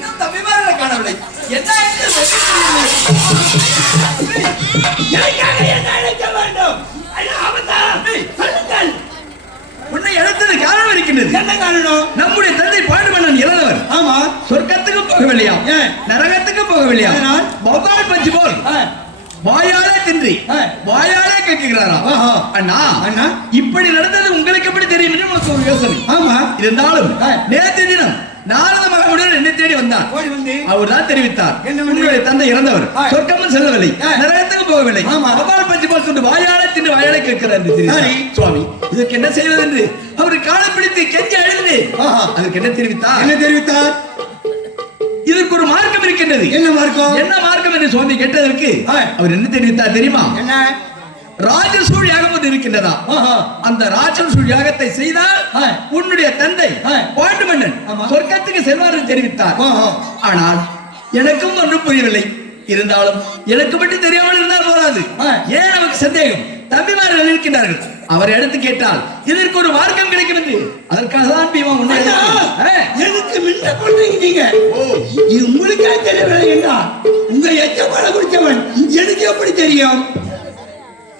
இன்னும் தம்பிமார்களை காணவில்லை. என்ன எனக்காக என்ன அழைக்க வேண்டும்? உன்னை அழைத்தது காரணம் இருக்கின்றது. என்ன காரணம்? நம்முடைய தந்தை பாண்டுமன்னன் இறந்தவர். ஆமா. சொர்க்கத்துக்கு போகவில்லையா, நரகத்துக்கு போகவில்லையா, பௌத்தாள் பஞ்சு போல் வாயாலே தின்றி வாயாலே கேட்கிறாரா? அண்ணா அண்ணா இப்படி நடந்தது உங்களுக்கு எப்படி தெரியும் என்று உனக்கு ஒரு யோசனை. ஆமா. இருந்தாலும் நேற்று தினம் நாரத மகாமுனிவர் என்னை தேடி வந்தார். அவர் தான் தெரிவித்தார், உங்களுடைய தந்தை இறந்தவர், சொர்க்கமும் செல்லவில்லை, நரகத்துக்கு போகவில்லை, பௌத்தாள் பஞ்சு போல் சொல்லி வாயாலே தின்று வாயாலே கேட்கிறார். சுவாமி இதற்கு என்ன செய்வது என்று அவர் காலம் பிடித்து கெஞ்சி அழுது அதற்கு என்ன தெரிவித்தார்? என்ன தெரிவித்தார்? இதற்கு ஒரு மார்க்கம் இருக்கின்றது. என்ன மார்க்கம்? என்ன மார்க்கம் என்று சுவாமி கேட்டதற்கு அவர் என்ன தெரிவித்தார் தெரியுமா? என்ன? ராஜசூழ் யாகம் ஒன்று இருக்கின்றதா? அந்த ராஜசூழ் யாகத்தை செய்தால் உன்னுடைய தந்தை பாண்டுமன்னன் சொர்க்கத்துக்கு செல்வார் என்று தெரிவித்தார். ஆனால் எனக்கும் ஒன்றும் புரியவில்லை. இருந்தாலும் எனக்கு மட்டும் தெரியாமல் இருந்தால் போராது. ஏன் நமக்கு சந்தேகம்? தம்பிமார்கள் இருக்கின்றார்கள், அவரை எடுத்து கேட்டால் இதற்கு ஒரு மார்க்கம் கிடைக்கும் என்று அதற்காக தான் பீமா உன்னை எனக்கு மின்ன கொள்றீங்க. நீங்க இது உங்களுக்கே தெரியவில்லை என்றால் உங்க எச்சப்பாட குடிச்சவன் எனக்கு எப்படி தெரியும்?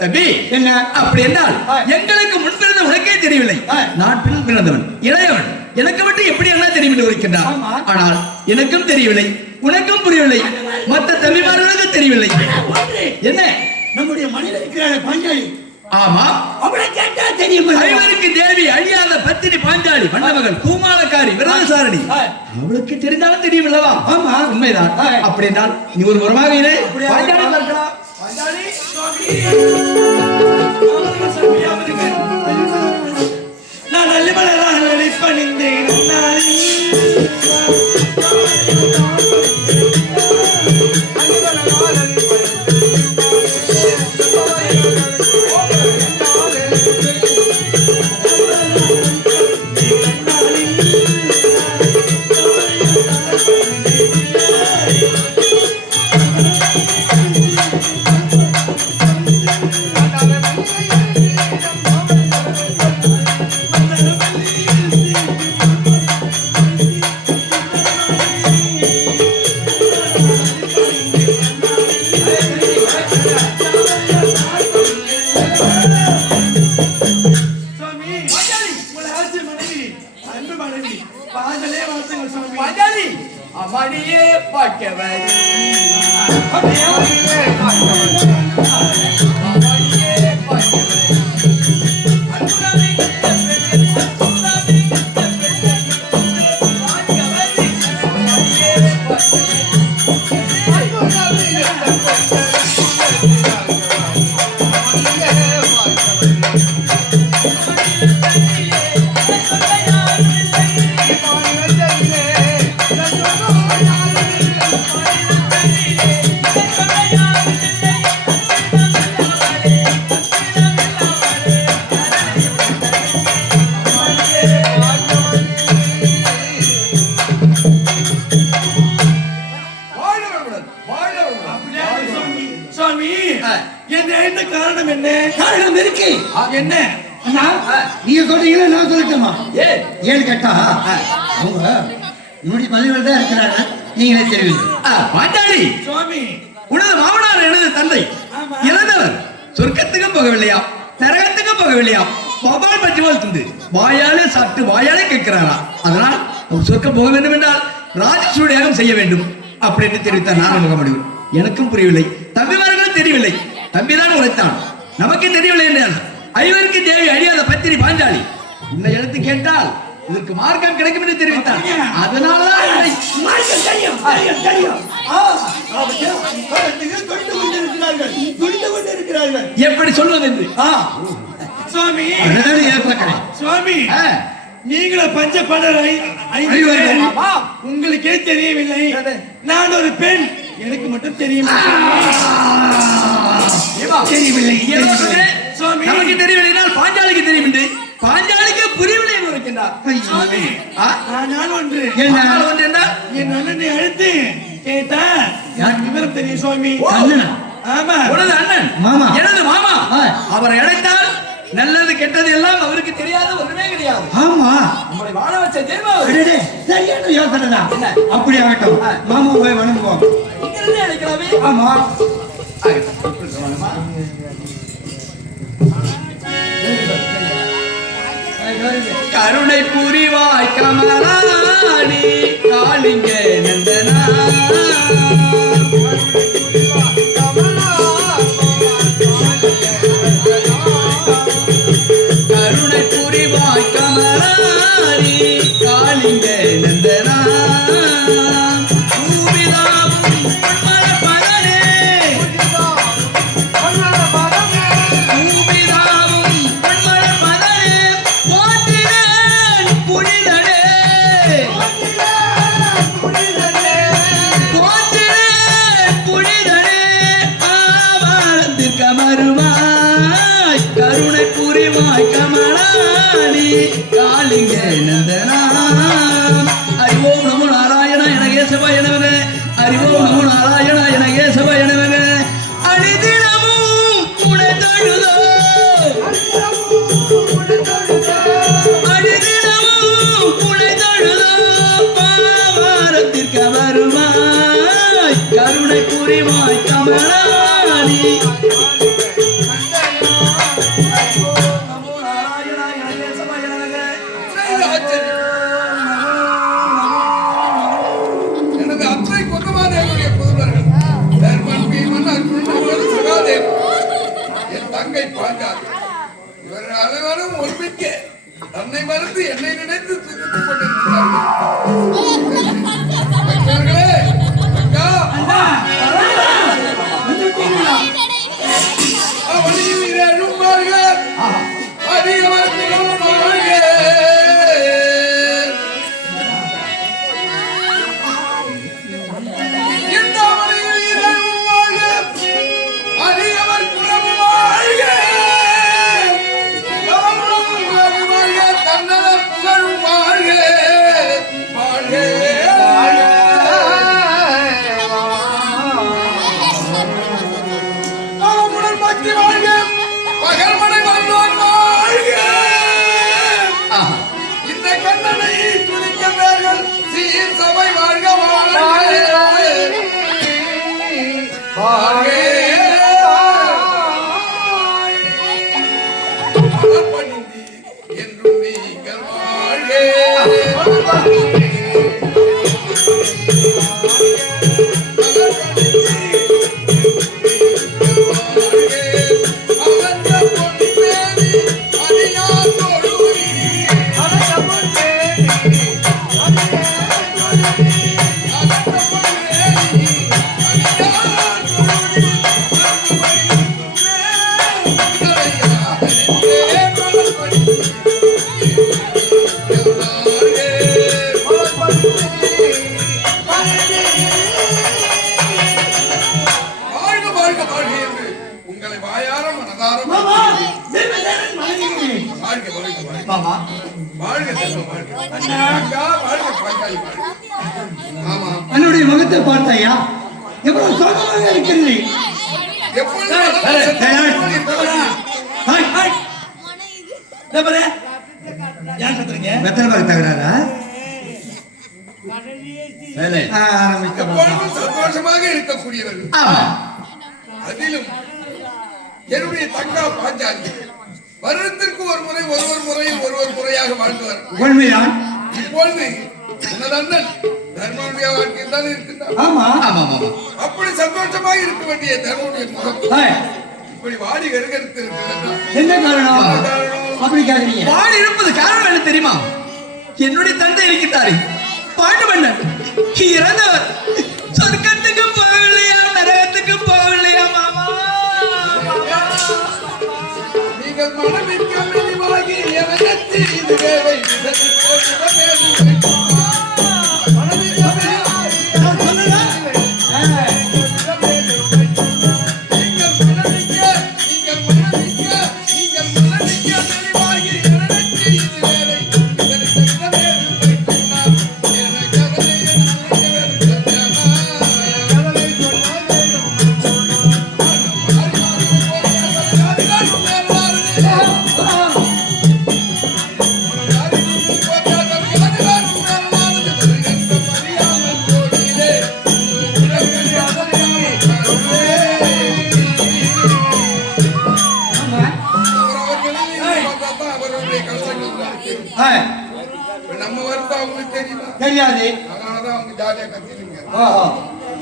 தம்பி என்ன அப்படி என்றால் எங்களுக்கு முன்பிருந்த உனக்கே தெரியவில்லை. நான் பின் பிறந்தவன், இளையவன், எனக்கு மட்டும் எப்படி என்ன தெரியும் என்று இருக்கின்றார். ஆனால் எனக்கும் தெரியவில்லை, உனக்கும் புரியவில்லை, மற்ற தம்பிமார்களுக்கும் தெரியவில்லை. என்ன? நம்முடைய மனித இருக்கிறார் பாஞ்சாலி. ஆமா, அவளை கேட்டா தெரியும். ஐவருக்கு தேவி, அழியாத பத்தினி பாஞ்சாலி, மன்னமகள், பூமாலக்காரி, விரதசாரணி. அவளுக்கு தெரிந்தாலும் தெரியும் அல்லவா? ஆமா, உண்மைதான். அப்படி என்றால் நீ ஒரு புறமாக இரு. பாஞ்சாலி பார்க்கலாம். பாஞ்சாலி நான் நல்லமலராக நினைப்பணிந்தேன். என்ன நீங்க சொல்றீங்களா நான் சொல்லட்டுமா? ஏன்னு கேட்டா அவங்க என்னுடைய பள்ளிகள் தான் இருக்கிறாங்க, நீங்களே தெரிவிங்க. பாண்டாளி சுவாமி, உனது மாமனார் எனது தந்தை இறந்தவர், சொர்க்கத்துக்கும் போகவில்லையா, நரகத்துக்கும் போகவில்லையா, பௌத்தாள் பஞ்சு போல் தின்று வாயாலே சாப்பிட்டு வாயாலே கேட்கிறாரா? அதனால் சொர்க்கம் போக வேண்டும் என்றால் ராஜசூழ் யாகம் செய்ய வேண்டும் அப்படின்னு தெரிவித்தார். நான் முக முடிவு எனக்கும் புரியவில்லை, தம்பிமார்களும் தெரியவில்லை. தம்பிதான் உரைத்தான், நமக்கு தெரியவில்லை என்றால் ஐவருக்கு தேவி, அழியாத பத்தினி பாஞ்சாலி. உன்னை எடுத்து கேட்டால் இதற்கு மார்க்கம் கிடைக்கும் என்று தெரிவித்தார். அதனாலதான் எப்படி சொல்வது என்று சுவாமி சுவாமி நீங்கள பஞ்ச படரை உங்களுக்கே தெரியவில்லை. நான் ஒரு பெண், எனக்கு மட்டும் தெரியும். தெரியவில்லை சுவாமி, நமக்கு தெரியவில்லை, பாஞ்சாலிக்கு தெரியும் என்று பாஞ்சாலிக்கு புரியவில்லை என்று இருக்கின்றார். நான் ஒன்று என் அண்ணனை அழைத்து கேட்டா எனக்கு விவரம் தெரியும் சுவாமி. ஆமா, உனது அண்ணன் மாமா, எனது மாமா. அவரை அழைத்தால் நல்லது கெட்டது எல்லாம் அவருக்கு தெரியாத ஒண்ணுமே கிடையாது. ஆமா, நம்மளை வாழ வச்ச தெய்வம். சரியான யோசனை தான். அப்படி ஆகட்டும், மாமா போய் வணங்குவோம். இங்க இருந்து அழைக்கலாமே. ஆமா, கருணை புரிவாய் கமலாடி காளிங்க நந்தனா, கருணை புரிவாய் கமலாடி காளிங்க நந்தனா, கருணை புரிவாய் கமலாடி காளிங்க நந்தனா. அறிவோம் நமோ நாராயண என கேசவ எனவக, அறிவோம் நமோ நாராயண என கேசவ எனவக, அடிதினமும் உனை தழுதோ, அடிதினமும் உனை தழுதோ, பாவாரத்திற்கு வருவாய் கருணை புரிவாய் கமலாடி. எனது அத்தை கொத்தமாதேவனுடைய புதல்வர்கள் தர்மன், பீமன், அர்ஜுனன், சகாதேவன், என் தங்கை பாஞ்சாலி, இவர்கள் அனைவரும் ஒருமிக்க தன்னை மறந்து என்னை நினைத்து துதித்துக் கொண்டிருக்கிறார்கள். அவனில் இரழும் வாழ்க, அதிகவர் குலமும் வாழ்க. இந்த அவனில் இரழும் வாழ்க, அதிகவர் குலமும் வாழ்க. அவனும் குலமும் வாழ்க, தன்னல புகழும் வாழ்க. வாழ்க அவனுடன் பக்தி வாழ்க, பகல்மனை வந்தோன் வாழ்க. இந்த கண்ணனை துதிக்க பேர்கள் சீர் சபை வாழ்க. வாழ்க வாழ்க மலர்பணிந்தி என்றும் நீங்கள் வாழ்க. உங்களை வாயார மனதார வாழ்க வாழ்க மாமா வாழ்க செல்வம் வாழ்க. வாழ்க பாஞ்சாலி வாழ்க. ஆமா, என்னுடைய முகத்தை பார்த்தாயா, எவ்வளவு சோகமாக இருக்கிறது. எப்பொழுது வெத்தலை பாக்கு தகராறா எப்பொழுதும் சந்தோஷமாக இருக்கக்கூடியவர்கள். அதிலும் என்னுடைய தங்கா பாஞ்சாலி வருடத்திற்கு ஒரு முறை ஒருவர் முறையாக வாழ்ந்தவர். உண்மைதான். இப்பொழுது எனது அண்ணன் தர்மனுடைய வாழ்க்கையில் தான் இருக்கின்றார். ஆமா, அப்படி சந்தோஷமாக இருக்க வேண்டிய தர்மனுடைய முகம் இப்படி வாடி கருகருத்து இருக்கிறது. என்ன காரணம்? அப்படி கேக்குறீங்க. வாடி இருப்பது காரணம் என்ன தெரியுமா? என்னுடைய தந்தை இருக்கின்றாரே பாண்டுமன்னன், இறந்தவர். சொர்க்கத்துக்கு போகவில்லையா, நரகத்துக்கு போகவில்லையா மாமா? நீங்கள் மனமிக்க மெலிவாகி எனக்கு இது வேலை தெரியாது. அதனாலதான் அவங்க ஜாலியா கத்திடுங்க. ஓஹோ.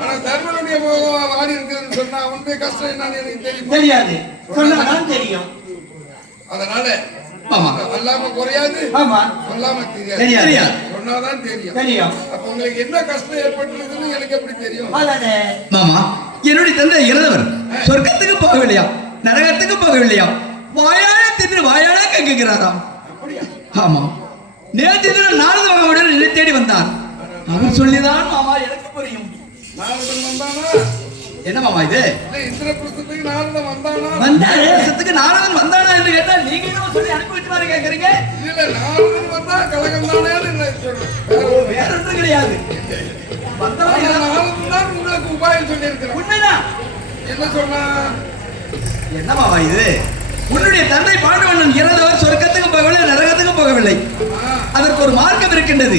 ஆனா தர்மனுடைய முகம் வாடி இருக்குதுன்னு சொன்னா அவனுடைய கஷ்டம் என்னன்னு எனக்கு தெரியும். தெரியாது. சொன்னாதான் தெரியும். அதனால ஆமா. சொல்லாம குறையாது. ஆமா. சொல்லாம தெரியாது. தெரியாது. சொன்னாதான் தெரியும். தெரியும். அப்ப உங்களுக்கு என்ன கஷ்டம் ஏற்பட்டுள்ளதுன்னு எனக்கு எப்படி தெரியும்? அதானே. மாமா, என்னுடைய தந்தை இறந்தவர் சொர்க்கத்துக்கு போகவில்லையா, நரகத்துக்கு போகவில்லையா, வாயால தின்று வாயால கேட்கிறாராம். அப்படியா? ஆமா, நேற்று தினம் நாரத மகாமுனிவர் என்னை தேடி வந்தார். அவர் சொல்லிதான் மாமா எனக்கு புரியும். நாரதன் வந்தானா? என்ன மாமா இது? இல்ல இந்திரபிரஸ்தத்துக்கு நாரதன் வந்தானா? வந்தாரு. தேசத்துக்கு நாரதன் வந்தானா என்று கேட்டால் நீங்க என்ன சொல்லி அனுப்பி வச்சு மாதிரி கேட்கறீங்க? இல்ல நாரதன் வந்தா கலகம் தானேன்னு நான் சொல்றேன். வேற ஒன்றும் கிடையாது. வந்தவன் ஆனா நாரதன் தான் உங்களுக்கு உபாயம் சொல்லி இருக்கிறேன். உண்மைதான். என்ன சொன்னா? என்ன மாமா இது? உன்னுடைய தந்தை பாண்டுவண்ணன் இறந்தவர் சொர்க்கத்துக்கு போகவில்லை, நரகத்துக்கு போகவில்லை. அதற்கு ஒரு மார்க்கம் இருக்கின்றது.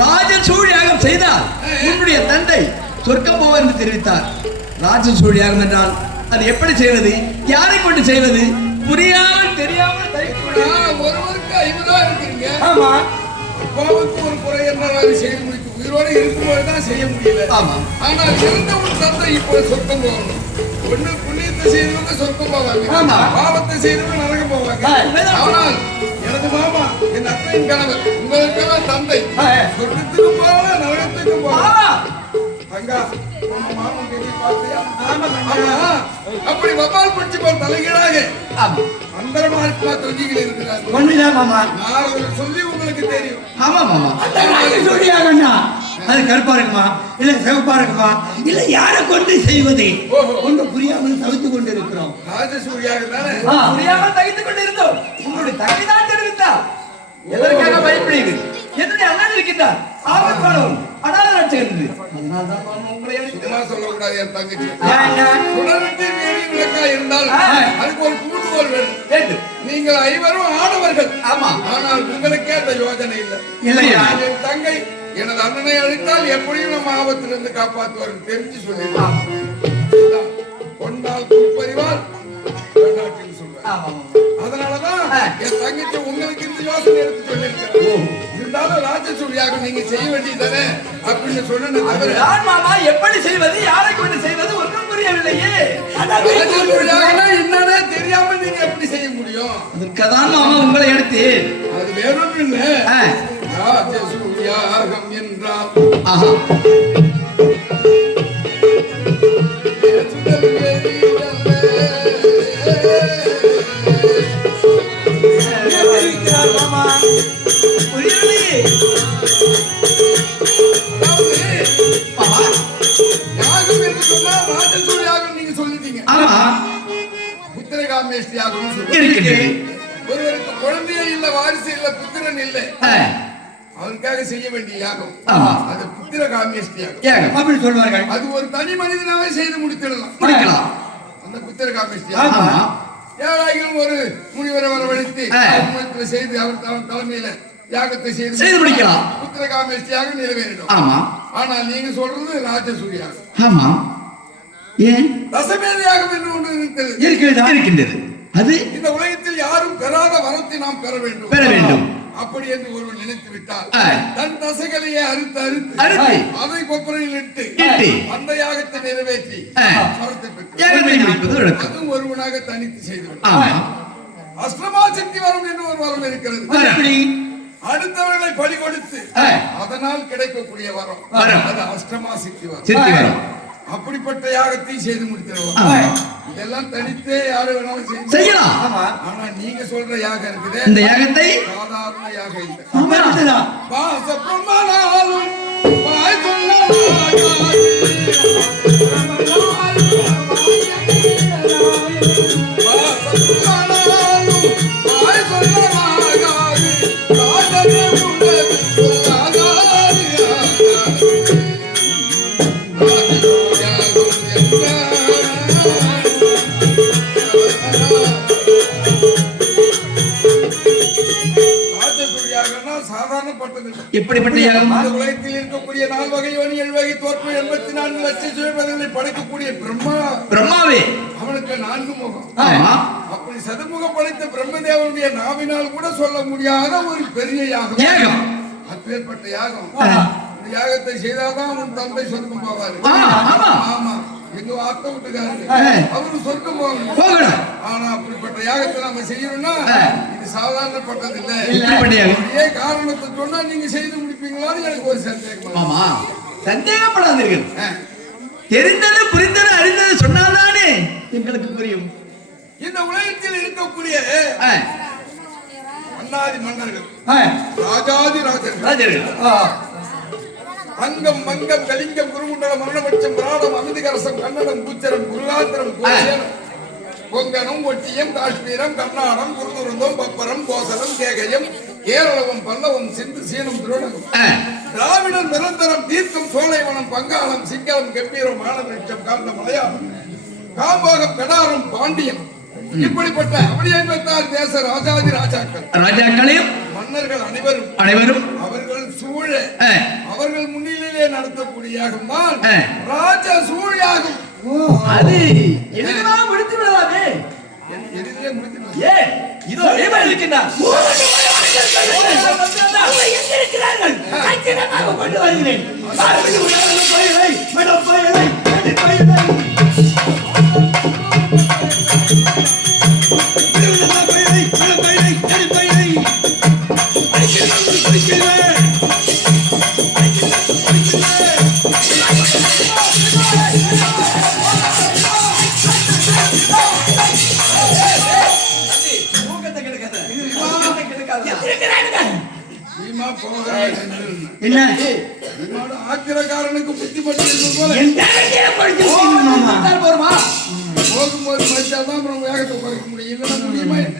ராஜசூழ் யாகம் செய்தால் உன்னுடைய தந்தை சொர்க்கம் போவார் என்று தெரிவித்தார். ராஜசூழ் யாகம் என்றால் அது எப்படி செய்வது, யாரை கொண்டு செய்வது, புரியாமல் தெரியாமல் ஒருவருக்கு 50 இருக்கிறீங்க. ஆமா. அப்பாவுக்கு ஒரு குறை என்றால் அதை செய்து முடித்து உயிரோடு இருக்கும்போது தான் செய்ய முடியல. ஆமா. ஆனால் இருந்த ஒரு தந்தை இப்போ சொர்க்கம் போகணும். ஒண்ணு புண்ணியத்தை செய்தவங்க சொர்க்கம் போவாங்க. ஆமா. பாவத்தை செய்தவங்க நரகம் போவாங்க. ஆனால் எனது மாமா என் அத்தையின் கணவர் உங்களுக்கு தந்தை சொர்க்கத்துக்கு போகல, நரகத்துக்கு போகல. அங்கா உங்க மாமன் கேள்வி பார்த்தியா? ஆமா. அப்படி வபால் பட்சி போல் தலைகீழாக அந்தரமாத்மா தொங்கிகள் இருக்கிறார். ஒண்ணுதான் மாமா. நாரதர் சொல்லி உங்களுக்கு தெரியும். ஆமா மாமா. சொல்லியாகண்ணா. அது கருப்பா இருக்குமா, இல்ல சிவப்பா இருக்குமா, இல்ல யாரை கொண்டு செய்வது ஒன்று புரியாமல் தவித்துக் கொண்டு இருக்கிறோம். ராஜசூரியாக தானே புரியாமல் தகித்துக் கொண்டு இருந்தோம். உங்களுடைய தகை தான் தெரிவித்தார். எதற்காக பயப்படுகிறீர்கள்? என்னுடைய அண்ணன் இருக்கின்றார், ஆபத்தானவன், அனாதை ரட்சகன். அதனால்தான் மாமா உங்களை இதெல்லாம் சொல்லக்கூடாது. என் தங்கச்சி ஏன் சுடர்விட்டு மீறி விளக்கா இருந்தால் அதுக்கு ஒரு கூட்டுகோள் வேண்டும். வேண்டும். நீங்கள் 5 ஆடவர்கள். ஆமா. ஆனால் உங்களுக்கே அந்த யோஜனை இல்லை. இல்லையா? என் தங்கை எனது அண்ணனை அழித்தால் எப்படியும் நம்ம ஆபத்திலிருந்து காப்பாற்றுவார்கள் தெரிஞ்சு சொல்லிடலாம். கொண்டால் குறிப்பறிவால் சொல்றேன். ஆமா. அதனாலதான் என் தங்கச்சி உங்களுக்கு இந்த யோசனை எடுத்து சொல்லியிருக்கிறேன். இருந்தாலும் ராஜசூரியாக நீங்க செய்ய வேண்டியதானே அப்படின்னு சொன்ன மாமா, எப்படி செய்வது, யாரை கொண்டு செய்வது ஒன்றும் புரியவில்லையே. ராஜசூரியாக என்னன்னே தெரியாம நீங்க எப்படி செய்ய முடியும்? அதற்காதான் மாமா உங்களை எடுத்து. அது வேறொன்றும் இல்லை. ராஜசூரியாகம் என்றால் ஆஹா, புரியவில்லையே. மாமா, யாகம் என்று சொன்னா ராஜசூரியாகம் நீங்க சொல்லிட்டீங்க. ஆமா புத்திரகாமேஷ்டி யாகம் இருக்கின்றது. ஒருவருக்கு குழந்தையே இல்ல, வாரிசு இல்ல, புத்திரன் இல்ல, ஆ, அவருக்காக செய்ய வேண்டிய யாகம் ஆமா. அது புத்திரகாமேஷ்டி யாகம். யாகம். அப்படி சொல்வார்கள். அது ஒரு தனி மனிதனாவே செய்து முடித்திடலாம். முடிக்கலாம். அந்த புத்திரகாமேஷ்டி ஆமா. யாகம் யாராயும் ஒரு முனிவரை வரவழைத்து ஆ. அவரிடத்துல செய்து அவர் தலைமையில யாகத்தை செய்து முடிக்கலாம். புத்திரகாமேஷ்டி யாகம் நிறைவேறிடும். ஆமா. ஆனால் நீங்க சொல்றது ராஜசூரி யாகம். ஆமா. ஏன்? தசமேத யாகம் என்று ஒன்று இருக்கிறது. இருக்கின்றது. அது இந்த உலகத்தில் யாரும் பெறாத வரத்தை நாம் பெற வேண்டும். பெற வேண்டும். அப்படி என்று ஒருவன் நினைத்து விட்டால் ஆ. தன் தசைகளையே அறுத்து அறுத்து அதை கொப்பரையில் இட்டு இட்டு அந்த யாகத்தை நிறைவேற்றி ஆ. வரத்தை பெற்று யாகத்தை முடிப்பது வழக்கம். அதுவும் ஒருவனாக தனித்து செய்து விட்டான். ஆமா. அஷ்டமா சக்தி வரம் என்று ஒரு வரம் இருக்கிறது. எப்படி? அடுத்தவர்களை பலி கொடுத்து ஆ. அதனால் கிடைக்கக்கூடிய வரம் வரம். அது அஷ்டமா சக்தி வரம். சித்தி வரும். அப்படிப்பட்ட யாகத்தை செய்து முடித்திடலாம். ஆமா. இதெல்லாம் தனித்தே யாரு வேணாலும் செய்யலாம். ஆமா. ஆனா நீங்க சொல்ற யாகம் இருக்குது இந்த யாகத்தை சாதாரண யாகம் இல்லை. அப்படிதான். வாச பிரம்மனாலும் வாய் சொல்லாது. வாச பிரம்மனாலும் வாய் சொல்லலாகாது. ராஜனே உள்ளது சொல்லாகாது. ராஜசூரியாகம் என்றால் ராஜசூரியாகம்னா சாதாரணப்பட்டது இல்லை. எப்படிப்பட்ட யாகம்? இந்த உலகத்தில் இருக்கக்கூடிய 4 வகை யோனி 7 வகை தோற்றம் 84 லட்சம் சுயபதங்களை படைக்கக்கூடிய பிரம்மா பிரம்மாவே. அவனுக்கு 4 முகம். ஆமா. அப்படி சதுமுகம் படைத்த பிரம்மதேவனுடைய நாவினால் கூட சொல்ல முடியாத ஒரு பெரிய யாகம். யாகம். அப்பேற்பட்ட யாகம் இந்த யாகத்தை செய்தாதான் உன் தந்தை சொர்க்கம் போவாரு. ஆமா. ஆமா, எங்க அத்தை வீட்டுக்காரரு அவரு சொர்க்கம் போகணும். ஆனா அப்படிப்பட்ட யாகத்தை நாம செய்யணும்னா இது சாதாரணப்பட்டது இல்ல. இதே காரணத்தை சொன்னா நீங்க செய்து முடிப்பீங்களான்னு எனக்கு ஒரு சந்தேகம். ஆமா, சந்தேகப்படாதீர்கள். தெரிந்தது புரிந்தது அறிந்தது சொன்னால்தானே எங்களுக்கு புரியும். இந்த உலகத்தில் இருக்கக்கூடிய மன்னாதி மன்னர்கள், ராஜாதி ராஜர்கள், அங்கம் மங்கம் கலிங்கம் குருகுண்டலம் மரணபட்சம் பிராணம் அமிதிகரசம் கன்னடம் கூச்சரம் குருகாத்திரம் கோசேனம் கொங்கணம் ஒட்டியம் காஷ்மீரம் கர்நாடம் குருதுருந்தம் பப்பரம் கோசலம் கேகயம் கேரளவம் பல்லவம் சிந்து சீனம் திருநகம் திராவிடம் நிரந்தரம் தீர்க்கம் சோலைவனம் பங்காளம் சிங்களம் கம்பீரம் மானவரிச்சம் காந்த மலையாளம் காம்போகம் கடாரம் பாண்டியம் இப்படிப்பட்ட அவனியத்தார் தேச ராஜாதி ராஜாக்களையும் மன்னர்கள் அனைவரும் அவர்கள் சூழ அவர்கள் முன்னிலையிலே நடத்தக்கூடிய யாகம் தான் ராஜ சூழாகும். அது எதுவாக முடித்து விடலாமே. எதிலே முடித்து இதோ இருக்கின்றார். ஆத்திரக்காரனுக்கு புத்தி பற்றி போகும்போது மதிச்சாதான் அப்புறம் வேகத்தை குறைக்க முடியும். இல்லைன்னா முடியுமா என்ன?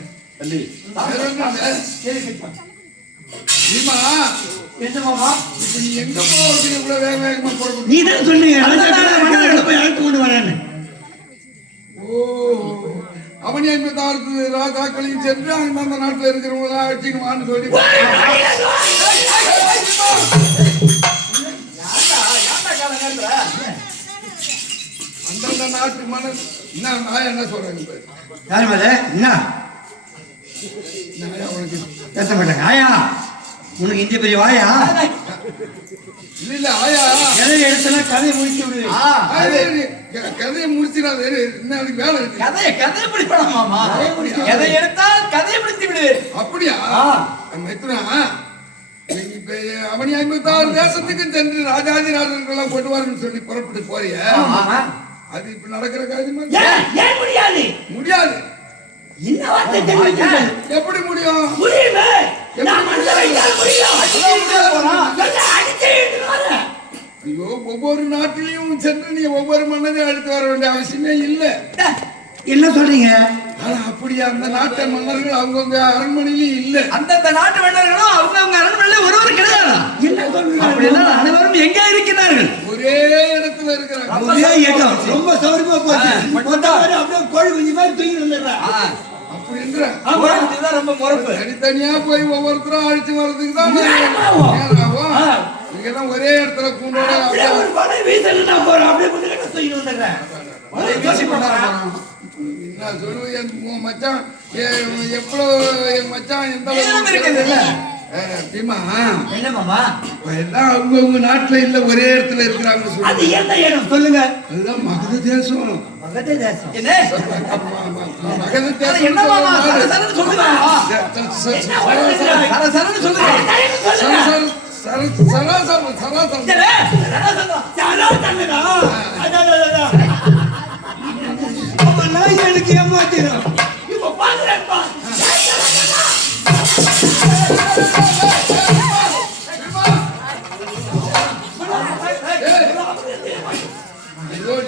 நீ எங்க போறதுக்கு இவ்வளவு வேக வேகமா போற? நீ தான் சொன்னீங்க அழைத்து கொண்டு வரேன்னு. ஓ, அவனி 56 ராஜாக்களையும் சென்று அந்த நாட்டில் இருக்கிறவங்க அடிச்சுக்கணுமான்னு சொல்லி அந்தந்த நாட்டு மன்னர் நான் என்ன சொல்றேன் யாரு மேல என்ன உனக்கு பேச மாட்டாங்க. ஆயா உனக்கு இந்த பெரிய வாயா இல்ல ஆயா எதை எடுத்தனா கதையை முடிச்சு விடு. கதையை முடிச்சிடாது, இன்னும் அதுக்கு வேலை இருக்கு. கதையை முடிப்படாமா? எதை எடுத்தால் கதையை முடித்து விடு. அப்படியா மைத்துனா? இப்ப அவனி 56 தேசத்துக்கு சென்று ராஜாதி ராஜர்களெல்லாம் கொண்டு வரணும்னு சொல்லி புறப்பட்டு போறிய, அது இப்ப நடக்கிற காரியமா? ஏன் முடியாது? முடியாது. இந்த வார்த்தை தெரிவிங்க. எப்படி முடியும்? முடியுமே. நான் மனச வைத்தால் முடியும். ஐயோ, ஒவ்வொரு நாட்டிலையும் சென்று நீ ஒவ்வொரு மன்னரையும் அழைத்து வர வேண்டிய அவசியமே இல்லை. என்ன சொல்றீங்க? ஆனா அப்படியா அந்த நாட்டு மன்னர்கள் அவங்கவுங்க அரண்மனையிலும் இல்ல. அந்தந்த நாட்டு மன்னர்களும் அவங்கவுங்க அரண்மனையில ஒருவர் கிடையாது. என்ன சொல்றீங்க? அப்படின்னா அனைவரும் எங்கே இருக்கிறார்கள்? ஒரே இடத்துல இருக்கிறாங்க. ஒரே இடம். ரொம்ப சௌரியமா போச்சு. அப்படியே கோழி குஞ்சு மாதிரி தூங்கி வந்துடுறா. அப்படின்ற இதுதான் ரொம்ப முறப்பு. தனித்தனியா போய் ஒவ்வொருத்தரும் அழைச்சு வர்றதுக்கு தான் நேரம். இங்கெல்லாம் ஒரே இடத்துல கூண்டோட ஒரு படை வீசல நான் போறேன். அப்படியே கொஞ்சம் தூங்கி வந்துடுறேன். நான் சொல்லுவேன் என் மச்சான் எவ்வளவு என் மச்சான் எந்த பீமா என்ன மாமா எல்லாம் அவங்கவுங்க நாட்டுல இல்ல ஒரே இடத்துல இருக்கிறாங்க. அது என்ன இடம் சொல்லுங்க? அதுதான் மகத தேசம். மகத தேசம் என்ன? மகத தேசம் என்ன மாமா? சரசரன்னு சொல்லுங்க. சரசரன்னு சொல்லுங்க. எனக்கு ஏமாத்திடும். இப்ப பாக்குறேன்.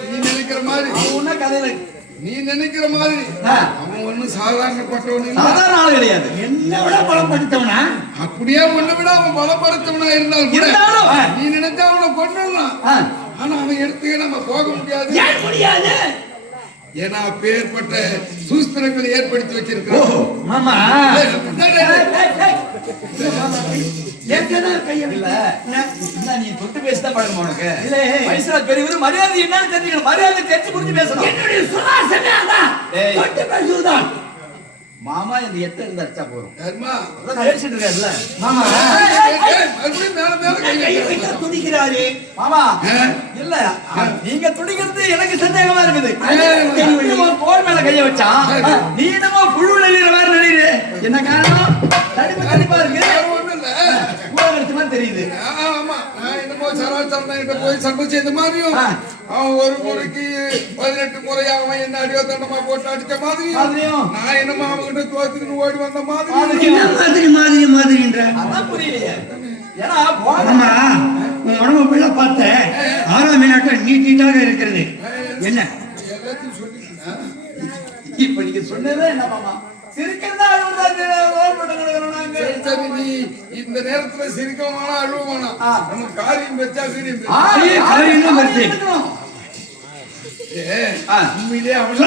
நீ நினைக்கிற மாதிரி நீ நினைக்கிற மாதிரி அவன் ஒன்னும் சாதாரணப்பட்டவன் சாதாரண ஆள் கிடையாது. என்ன விட பலப்படுத்தவனா? அப்படியே ஒண்ணு விட அவன் பலப்படுத்தவனா இருந்தாலும் நீ நினைச்சா அவனை கொண்டுடலாம். ஆனா அவன் எடுத்துக்க நம்ம போக முடியாது. ஏன் முடியாது? ஏன்னா பேர்பட்ட சூஸ்திரங்களை ஏற்படுத்தி வச்சிருக்கோம். மாமா நீ தொட்டு பேசிதான் பழக்கம் உனக்கு. வயசுல பெரியவர் மரியாதை என்னன்னு தெரிஞ்சுக்கணும். மரியாதை தெரிஞ்சு புரிஞ்சு பேசணும். என்னுடைய சுவாசமே அதான் தொட்டு பேசுவதுதான். மாமா இந்த எத்த இருந்து அடிச்சா போறோம். தர்மா பேசிட்டு இருக்காருல்ல மாமா மறுபடியும் மேல மேல கை கை வைக்கிறாரு. வைத்தா துடிக்கிறாரு. மாமா இல்ல நீங்க துடிக்கிறது எனக்கு சந்தேகமா இருக்குது. போர் மேல கைய வச்சான் நீ என்னமோ புழு நெளிற மாதிரி நெளிறு. என்ன காரணம்? தடிப்பா இருக்கு. வேற ஒண்ணும் இல்ல. பூரகத்து மாதிரி தெரியுது. ஆமா நான் என்னமோ சராசரன்கிட்ட போய் சண்டை செய்த மாதிரியும் அவன் ஒரு முறைக்கு 18 முறை அவன் என்ன அடியோ தண்டமா போட்டு அடிச்ச மாதிரியும் மாதிரியும். நான் என்னமோ அவன்கிட்ட தோத்துக்கிட்டு ஓடி வந்த மாதிரி என்ன மாதிரின்ற அதான் புரியலையே. ஏன்னா மாமா உன் உடம்பு ஃபுல்லா பார்த்தேன். 6ஆம் நாட்கள் நீட்டாக இருக்கிறது. என்ன எல்லாத்தையும் சொல்லிட்டா இப்ப நீங்க சொன்னதே என்ன மாமா? சிரிக்கிறதா சரி சரி நீ இந்த நேரத்துல சிரிக்கமானா அழுவமானா நம்ம காரியம் வச்சா வீரியம் காரியங்களும் வருது. உண்மையிலே அவனுக்கு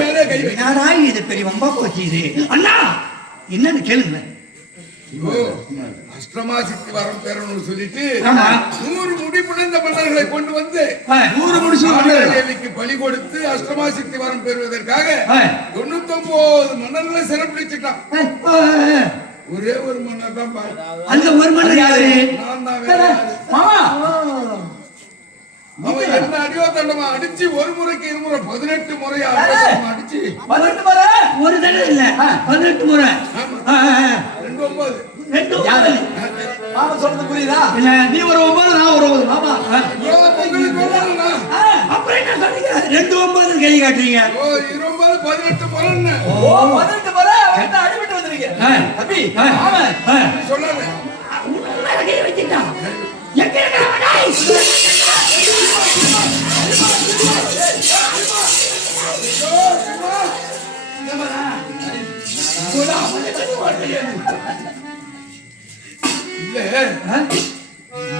மேலே கை வை. என்னடா இது பெரிய வம்பா போச்சு இது. அண்ணா என்னன்னு கேளுங்க. அஷ்டமாசிக்கு வரம் பெறணும்னு சொல்லிட்டு ஆமா. 100 முடி புனைந்த மன்னர்களை கொண்டு வந்து 100 முடிச்சு தேவிக்கு பலி கொடுத்து அஷ்டமாசிக்கு வரம் பெறுவதற்காக 99 மன்னர்களை சிறப்பிடிச்சுட்டான். ஒரே ஒரு மன்னர் தான் பாரு. அந்த ஒரு மன்னர் யாரு? நான் தான் வேற யாரு? மாமா அவன் என்ன அடியோ தண்டமா அடிச்சு ஒரு முறைக்கு இருமுறை 18 முறையா அடிச்சு 18 முறை ஒரு தடவை இல்ல 18 முறை. 29 யாரு? மாமா சொல்றது புரியுதா? நீ ஒரு 9 நான் ஒரு 9 மாமா. உங்களுக்கு சொல்லணும்னா அப்புறம் என்ன சொன்னீங்க? 2 9 கை காட்டுறீங்க. 20 18 முறைன்னு 18 முறை வந்து அடிபட்டு வந்திருக்கீங்க. தம்பி மாமா சொல்லாத உண்மையில கை வச்சிட்டான். எங்க டேய்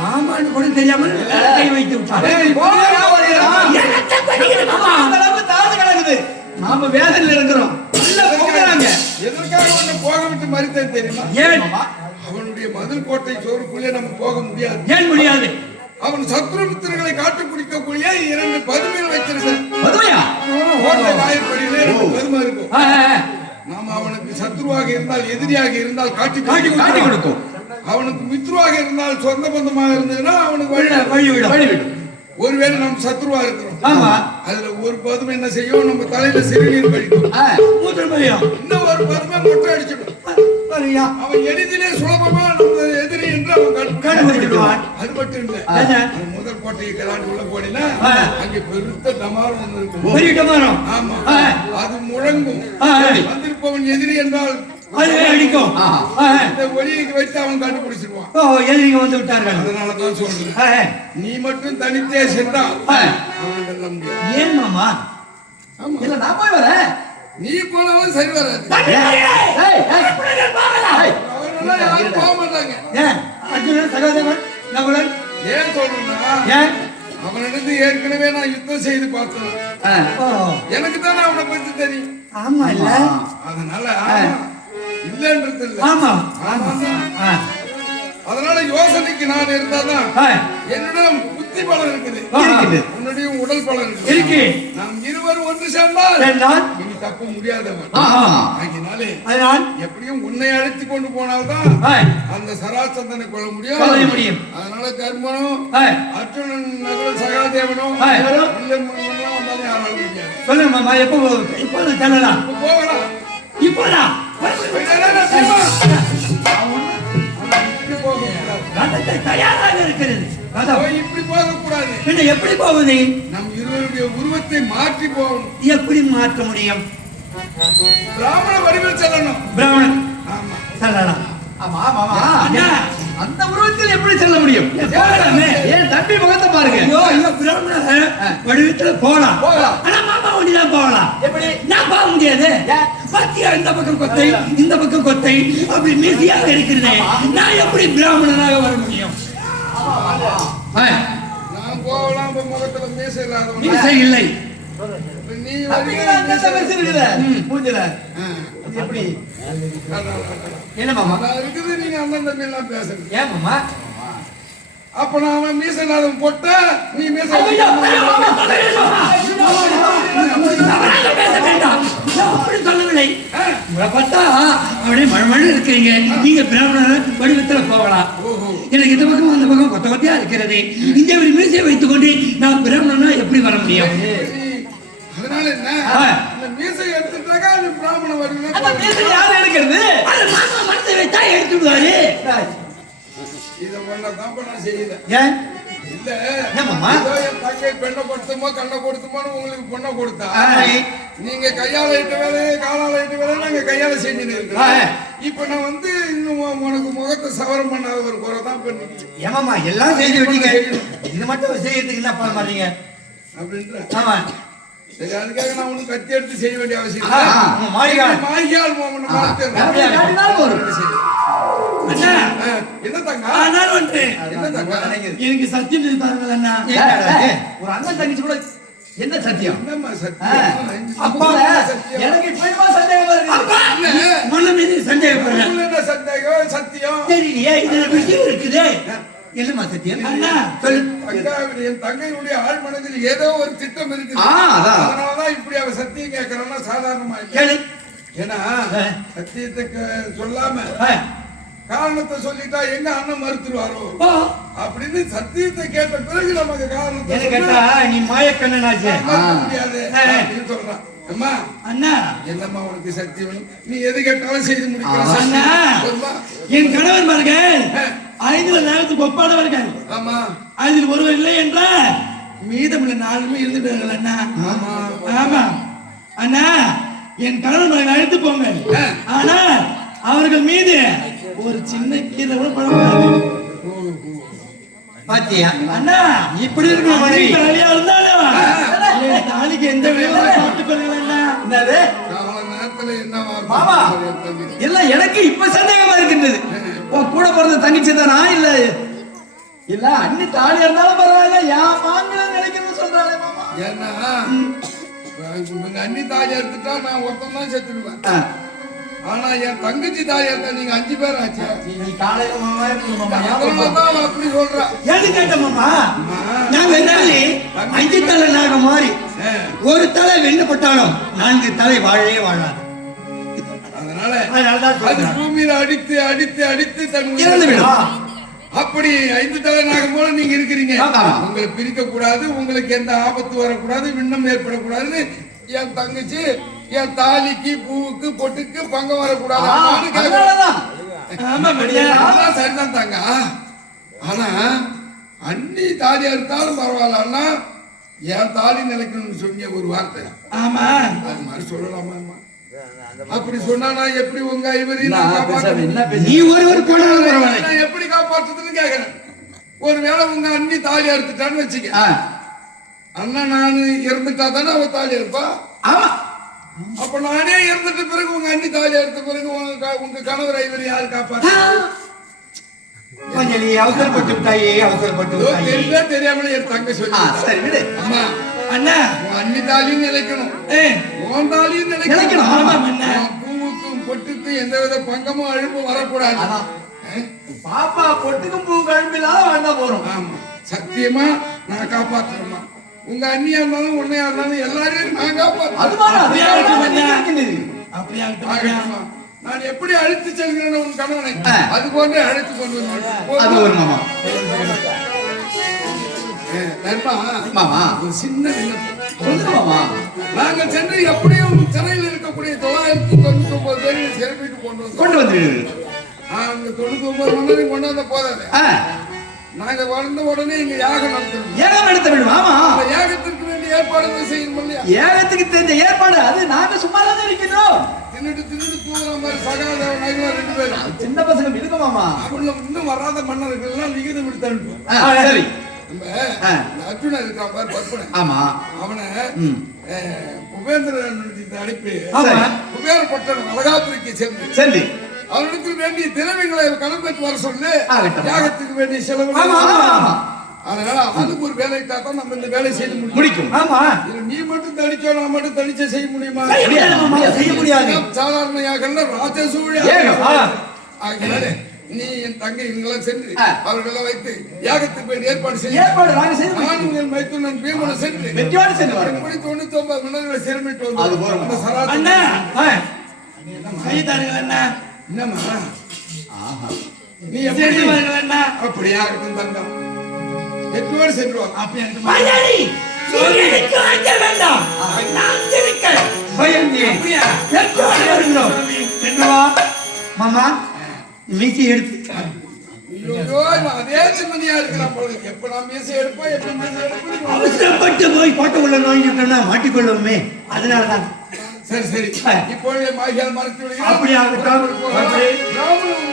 மாமான்னு கூட தெரியாம கை வைத்து விட்டான். நாம வேதனையில இருக்கிறோம். உள்ள போறாங்க. எதற்காக ஒண்ணு போக விட்டு மறித்தேன் தெரியுமா? ஏன் அவனுடைய மதில் கோட்டை சோறுக்குள்ளே நம்ம போக முடியாது. ஏன் முடியாது? அவன் சத்ருமித்திரர்களை காட்டு குடிக்கக்கூடிய 2 பதுமைகள் வைத்திருக்கிறான். பதுமையா? கோட்டை வாயிற்படியிலே 2 பதுமை இருக்கும். நாம அவனுக்கு சத்ருவாக இருந்தால் எதிரியாக இருந்தால் காட்டி கொடுக்கும். அவனுக்கு மித்ருவாக இருந்தால் சொந்த பந்தமாக இருந்ததுன்னா அவனுக்கு வழிவிடும். ஒருவேளை நம்ம சத்ருவா இருக்கிறோம். ஆமா. அதுல ஒரு பதுமை என்ன செய்யும்? நம்ம தலையில சிறுநீர் கழிக்கும். இன்னும் ஒரு பதுமை மொட்டை அடிச்சிடும். அவன் எளிதிலே சுலபமா நம்ம எதிரி என்று அவன் கண்டுபிடிச்சிடுவான். அது மட்டும் இல்ல, முதல் கோட்டையை கலாண்டு உள்ள போனீங்கன்னா அங்கே பெருத்த டமாரம் ஒன்று இருக்கும். பெரிய டமாரம். ஆமா, அது முழங்கும். வந்திருப்பவன் எதிரி என்றால் அது அடிக்கும். இந்த ஒளியை வைத்து அவன் கண்டுபிடிச்சிருவான். எதிரிங்க வந்து விட்டார்கள். அதனாலதான் சொல்றேன், நீ மட்டும் தனித்தே சென்றால் அவன் வெல்ல முடியாது. ஏன் மாமா? இல்ல நான் போய் வரேன். நீ போனாலும் சரி வராது. அவனெல்லாம் யாரும் போக மாட்டாங்க. அர்ஜுனன், சகாதேவன், நகுலன் ஏன் சொல்றேன்னா, அவனிடந்து ஏற்கனவே நான் யுத்தம் செய்து பார்த்தேன். எனக்கு தானே அவனை பத்தி தெரியும். ஆமா இல்ல, அதனால இல்லன்றது இல்ல. ஆமா. அதனால யோசனைக்கு நான் இருந்தாதான் என்னிடம் புத்தி பலம் இருக்குது, உன்னுடைய உடல் பலம் இருக்கு. நாம் இருவரும் ஒன்று சேர்ந்தால் இனி தப்ப முடியாதவன். அதனால் எப்படியும் உன்னை அழைத்து கொண்டு போனால்தான் அந்த சராசந்தனை கொள்ள முடியும். அதனால தர்மனும் அர்ஜுனன் நகுலன் சகாதேவனும் வந்தாலும் யாராலும் முடியாது. சொல்லுங்க மாமா, எப்போ இப்போது செல்லலாம்? போகலாம். இப்போதா? தயாராக இருக்கிறது. இப்படி போகக்கூடாது. பின்ன எப்படி போவது? நம் இருவருடைய உருவத்தை மாற்றி போகணும். எப்படி மாற்ற முடியும்? பிராமண வடிவில் செல்லணும். பிராமணன். ஆமா, செல்லலாம். ஆமா மாமா, அந்த உருவத்தில் எப்படி செல்ல முடியும்? ஏன் தம்பி முகத்தை பாருங்க. பிராமண வடிவத்துல போகலாம். ஆனா மாமா ஒண்டிதான் போகலாம். எப்படி? நான் போக முடியாது. பத்தியா இந்த பக்கம் கொத்தை, இந்த பக்கம் கொத்தை, அப்படி மீசியாக இருக்கிறது. நான் எப்படி பிராமணனாக வர முடியும்? நான் போகலாம். முகத்துல மீசை இல்லாதவன். மீசை இல்லை. நீ எப்படி என்ன மாமா இருக்குது? நீங்க அண்ணன் தம்பி எல்லாம் பேசுறது. ஏன் மாமா? அப்ப நான் மீசை இல்லாதவன் போட்ட நீ மீசை தவறாக பேச வேண்டாம். நான் அப்படி சொல்லவில்லை. உங்களை பார்த்தா அப்படியே மழை இருக்கிறீங்க. நீங்க பிராமணர் வடிவத்துல போகலாம். எனக்கு இந்த பக்கம் அந்த பக்கம் கொத்த கொத்தையா இருக்கிறது. இந்த ஒரு மீசையை வைத்துக் கொண்டு நான் பிராமணனா எப்படி வர முடியும்? அதனால என்ன இந்த மீசை எடுத்துட்டாக்கா அது பிராமண வடிவில் அந்த மீசை யாரு எடுக்கிறது? அது மாமா மனசை வைத்தா எடுத்து விடுவாரு. இதை ஒன்னதான் நான் செய்யல. ஏன் இல்ல ஏமாமா? ஏதோ என் தங்கை பெண்ணை கொடுத்துமோ கண்ணை கொடுத்துமோன்னு உங்களுக்கு பொண்ணை கொடுத்தா நீங்க கையால இட்ட வேலையை காலால இட்ட வேலையை நாங்க கையால செஞ்சுட்டு இருக்கோம். இப்ப நான் வந்து இன்னும் உனக்கு முகத்தை சவரம் பண்ண ஒரு குறை தான் பண்ணிட்டு. ஏமாமா எல்லாம் செஞ்சு விட்டீங்க. இது மட்டும் செய்யறதுக்கு என்ன பண்ண மாட்டீங்க அப்படின்ற. ஆமா சரி அதுக்காக நான் ஒண்ணு கத்தி எடுத்து செய்ய வேண்டிய அவசியம் மாளிகால் அண்ணா என்ன தங்க ஆனால் ஒன்று என்ன தங்க எனக்கு சத்தியம் செய்து தாருங்கள் அண்ணா. ஒரு அண்ணன் தங்கச்சி கூட என்ன சத்தியம்? என்னம்மா சத்தியம்? அப்பா எனக்கு இப்ப சந்தேகமா இருக்கு. அப்பா மன மீது சந்தேகப்படுறேன். என்ன சந்தேகம் சத்தியம் தெரியலையே இதுல விஷயம் இருக்குது. என்னமா சத்தியம் அண்ணா சொல்லு. என் தங்கையுடைய ஆழ் மனதில் ஏதோ ஒரு திட்டம் இருக்குது. அதனாலதான் இப்படி அவ சத்தியம் கேட்கறோம்னா சாதாரணமா இல்லை. ஏன்னா சத்தியத்துக்கு சொல்லாம காரணத்தை சொல்லிட்டா எங்க அண்ணன் மறுத்துருவாரோ அப்படின்னு சத்தியத்தை கேட்ட பிறகு நமக்கு காரணத்தை கேட்டா நீ மாயக்கண்ணனாச்சே முடியாது அப்படின்னு சொல்றான். அம்மா அண்ணா என்னம்மா உனக்கு சக்தி வேணும்? நீ எது கேட்டாலும் செய்து முடிக்கலாம். என் கணவன்மார்கள் 5 நேரத்துக்கு ஒப்பானவர்கள். ஆமா அதில் ஒருவர் இல்லை என்றால் மீதமுள்ள 4 இருந்துட்டார்கள் அண்ணா. ஆமா ஆமா அண்ணா என் கணவன்மார்கள் அழைத்து போங்க. ஆனா அவர்கள் மீது ஒரு சின்ன கீரை கூட பழமாது. பாத்தியா அண்ணா இப்படி இருக்கணும். மனைவியா இருந்தாலும் என் தாலிக்கு எந்த விளைவும் பார்த்துக்கொள்ளுங்கள் அண்ணா. என்னது நேரத்துல என்ன மாமா இல்ல எனக்கு இப்ப சந்தேகமா இருக்கின்றது. உன் கூட பிறந்த தங்கச்சி தானா இல்ல இல்ல அண்ணி தாலி இருந்தாலும் பரவாயில்ல என் மாமியார் நினைக்கணும்னு சொல்றாளே மாமா. ஏன்னா உங்க அண்ணி தாலி எடுத்துட்டா நான் ஒருத்தன் தான் செத்துடுவேன். ஆனா என் தங்கச்சி தாலி எடுத்தா நீங்க 5 பேர் ஆச்சு. நீ காலையில மாமா அதனாலதான் அப்படி சொல்றா. ஏது கேட்ட மாமா நான் வெண்ணாலி 5 தலை நாக மாறி ஒரு தலை வெண்ணப்பட்டாலும் 4 தலை வாழவே வாழாது. அதனால அது பூமியில அடித்து அடித்து அடித்து அப்படி 5 தலை நாகம் போல நீங்க இருக்கிறீங்க. உங்களை பிரிக்க கூடாது, உங்களுக்கு எந்த ஆபத்து வரக்கூடாது, விண்ணம் ஏற்படக்கூடாதுன்னு என் தங்கச்சி என் தாலிக்கு பூவுக்கு பொட்டுக்கு பங்கம் வரக்கூடாது. சரிதான் தாங்க. ஆனா அண்ணி தாலி அறுத்தாலும் பரவாயில்ல அண்ணா என் தாலி நிலைக்கணும்னு சொன்னிய ஒரு வார்த்தை. ஆமா அது மாதிரி சொல்லலாமா? அப்படி சொன்னா எப்படி உங்க ஐவரையும் நீ ஒருவர் போனாலும் பரவாயில்லை எப்படி காப்பாற்றுறதுன்னு கேக்குறேன். ஒருவேளை உங்க அண்ணி தாலி அறுத்துட்டான்னு வச்சுக்க, அண்ணா நானு இறந்துட்டா தானே அவ தாலி அறுப்பா. ஆமா அப்ப நானே இறந்துட்ட பிறகு உங்க அண்ணி தாலி அறுத்த பிறகு உங்க கணவர் ஐவரை யாரு காப்பாற்ற? கொஞ்சம் நீ அவசரப்பட்டு விட்டாயே அவசரப்பட்டு தெரியாமலே என் தங்க சொல்லி சரி விடு. அம்மா அண்ணா உன் அண்ணி தாலியும் நிலைக்கணும், உன் தாலியும் நிலைக்கணும். பூவுக்கும் பொட்டுக்கும் எந்தவித பங்கமும் அழுப்பும் வரக்கூடாது. பாப்பா பொட்டுக்கும் பூ கழும்பிலாத வாழ்ந்தா போறோம். ஆமா சத்தியமா நான் காப்பாத்துறேம்மா. உங்க அண்ணியா இருந்தாலும் உன்னையா இருந்தாலும் எல்லாரையும் நான் காப்பாற்றுறேன். நான் எப்படி அழைத்து செல்கிறேன் உன் கணவனை அது போன்று அழைத்து கொண்டு வந்தேன். ஒரு சின்ன விண்ணப்பம். நாங்கள் சென்று எப்படியும் சிறையில் இருக்கக்கூடிய 999 பேரையும் சிறைப்பிட்டு கொண்டு வந்து அங்க 99 மன்னரையும் கொண்டு வந்த போதாது. நாங்க வளர்ந்த உடனே இங்க யாகம் நடத்த வேண்டும். ஆமா யாகத்திற்கு வேண்டிய ஏற்பாடு செய்யணும் இல்லையா? யாகத்துக்கு தெரிஞ்ச ஏற்பாடு அது நாங்க சும்மா தான் இருக்கிறோம். தின்னுட்டு தூங்குற மாதிரி சகாதேவன் 2 பேரும் சின்ன பசங்க விடுங்க மாமா. அவங்க இன்னும் வராத மன்னர்கள் எல்லாம் விகிதம் விடுத்து அனுப்புவோம். சரி அர்ஜுனன் இருக்கான் பாரு பற்பனை. ஆமா அவனை உபேந்திரன் அனுப்பி குபேரப்பட்டன் அழகாபுரிக்கு சென்று அவனுக்கு வேண்டிய திரவியங்களை கடன் பெற்று வர சொல்லு. யாகத்துக்கு வேண்டிய செலவு. அதனால அவனுக்கு ஒரு வேலை தான் நம்ம இந்த வேலை செய்து முடிக்கும். ஆமா நீ மட்டும் தடிச்சோ நான் மட்டும் தடிச்ச செய்ய முடியுமா? செய்ய முடியாது. சாதாரண யாகம்ல ராஜசூழ ஆகினால நீ என் தங்கை இவங்கெல்லாம் சென்று அவர்களெல்லாம் வைத்து யாகத்துக்கு போய் ஏற்பாடு செய்ய ஏற்பாடு நாங்க செய்து நான் உங்கள் மைத்துனன் பீமனும் சென்று வெற்றியோடு சென்று வாருங்கள். எப்படி 99 மன்னர்களை சிறுமிட்டு வந்து அது போறோம். அந்த சராசரி அண்ணா செய்தார்கள் அண்ணா என்னம்மா நீ செய்தார்கள் அண்ணா அப்படியா இருக்கும் தங்கம் வெற்றியோடு சென்றுவாங்க அப்படி எனக்கு மலையாளி எனக்கு வாங்க வேண்டாம் நான் இருக்கிறேன் பயந்தே அப்படியா வெற்றியோடு வருகிறோம் சென்றவா மாமா மீசி எடுத்து ஐயோ நான் அதே நிம்மதியா இருக்கிறேன் போல எப்ப நான் மீசை எடுப்போம் எப்ப மீசை எடுப்போம் அவசரப்பட்டு போய் கோட்டை உள்ள நோய்கிட்டோம்னா மாட்டிக்கொள்ளுமே அதனாலதான் சரி சரி இப்பொழுது மாய்கள் மறைத்து விடுகிறேன் அப்படி ஆகட்டும் பிராமணன்